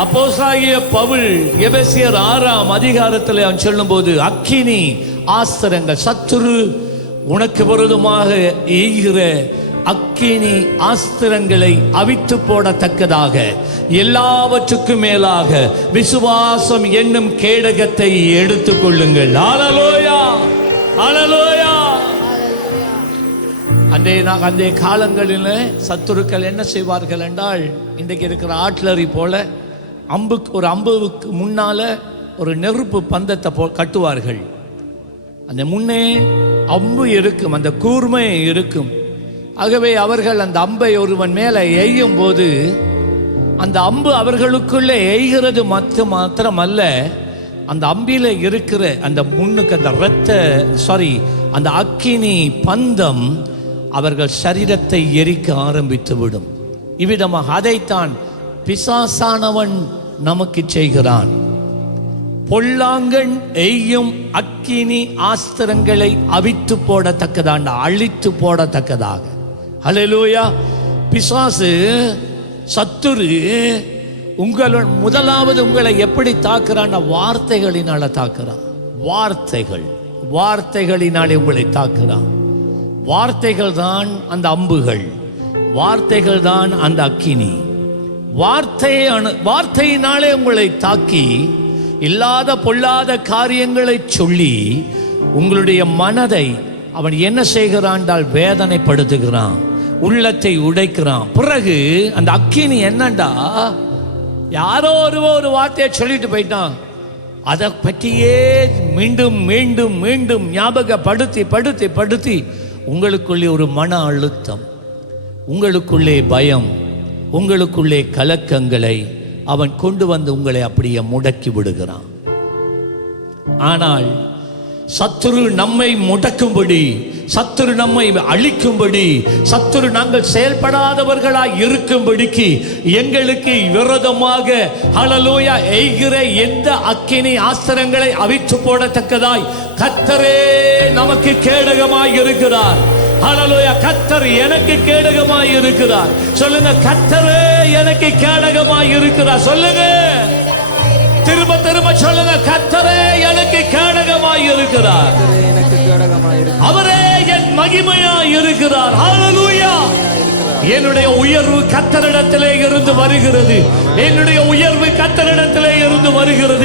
அப்போஸ்தலனாகிய பவுல் எபேசியர் 6ஆம் அதிகாரத்தில் அவன் சொல்லும்போது, அக்கினி ஆஸ்திரங்கள், சத்துரு உனக்கு விரோதமாக எய்கிற அக்கினி ஆஸ்திரங்களை அவித்து போடத்தக்கதாக எல்லாவற்றுக்கும் மேலாக விசுவாசம் என்னும் கேடகத்தை எடுத்துக் கொள்ளுங்கள். ஹல்லேலூயா, ஹல்லேலூயா. அந்த காலங்களில் சத்துருக்கள் என்ன செய்வார்கள் என்றால், இன்றைக்கு இருக்கிற ஆட்லரி போல ஒரு அம்புக்கு முன்னால ஒரு நெருப்பு பந்தத்தை கட்டுவார்கள். அந்த முன்னே அம்பு இருக்கும், அந்த கூர்மை இருக்கும். ஆகவே அவர்கள் அந்த அம்பை ஒருவன் மேலே எய்யும் போது அந்த அம்பு அவர்களுக்குள்ளே எய்கிறது மாத்திரமல்ல, அந்த அம்பில இருக்கிற அந்த முன்னுக்கு அந்த அந்த அக்கினி பந்தம் அவர்கள் சரீரத்தை எரிக்க ஆரம்பித்து விடும். இவ்விதமாக அதைத்தான் பிசாசானவன் நமக்கு செய்கிறான். பொல்லாங்கன் எய்யும் அக்கினி ஆஸ்திரங்களை அவித்து போடத்தக்கதாண்ட, அழித்து போடத்தக்கதாக. ஹல்லேலூயா. பிசாசு, சத்துரு முதலாவது உங்களை எப்படி தாக்குறான்? வார்த்தைகளினால தாக்குறான். வார்த்தைகளினாலே உங்களை தாக்குறான். வார்த்தைகள் தான் அந்த அம்புகள், வார்த்தைகள் தான் அந்த அக்கினி. வார்த்தையினாலே உங்களை தாக்கி இல்லாத பொல்லாத காரியங்களை சொல்லி உங்களுடைய மனதை அவன் என்ன செய்கிறான்? வேதனைப்படுத்துகிறான், உள்ளத்தை உடைக்கிறான். பிறகு அந்த அக்கினி என்னண்டா, யாரோ ஒரு வார்த்தையை சொல்லிட்டு போயிட்டான், அதை பற்றியே மீண்டும் மீண்டும் மீண்டும் ஞாபகப்படுத்தி படுத்தி படுத்தி உங்களுக்குள்ளே ஒரு மன அழுத்தம், உங்களுக்குள்ளே பயம், உங்களுக்குள்ளே கலக்கங்களை அவன் கொண்டு வந்து உங்களை அப்படியே முடக்கி விடுகிறான். ஆனால் சத்துரு நம்மை முடக்கும்படி, சத்துரு நம்மை அழிக்கும்படி, சத்துரு நாங்கள் செயல்படாதவர்களாய் இருக்கும்படிக்கு எங்களுக்கு விரோதமாக ஹல்லேலூயா எய்கிற எந்த அக்கினி ஆஸ்திரங்களை அவித்து போடத்தக்கதாய் கர்த்தரே நமக்கு கேடகமாய் இருக்கிறார். ஹல்லேலூயா. கர்த்தர் எனக்கு கேடகமாய் இருக்கிறார். சொல்லுங்க, கர்த்தரே எனக்கு கேடகமாய் இருக்கிறார். சொல்லுங்க, திரும்ப திரும்ப சொல்லுங்க, கர்த்தரே எனக்கு கேடகமாய் இருக்கிறார். அவரே என் மகிமையாய் இருக்கிறார். ஹல்லேலூயா. என்னுடைய உயர்வு கர்த்தரிடத்திலே இருந்து வருகிறது. என்னுடைய உயர்வு கர்த்தரிடத்திலே இருந்து வருகிறது.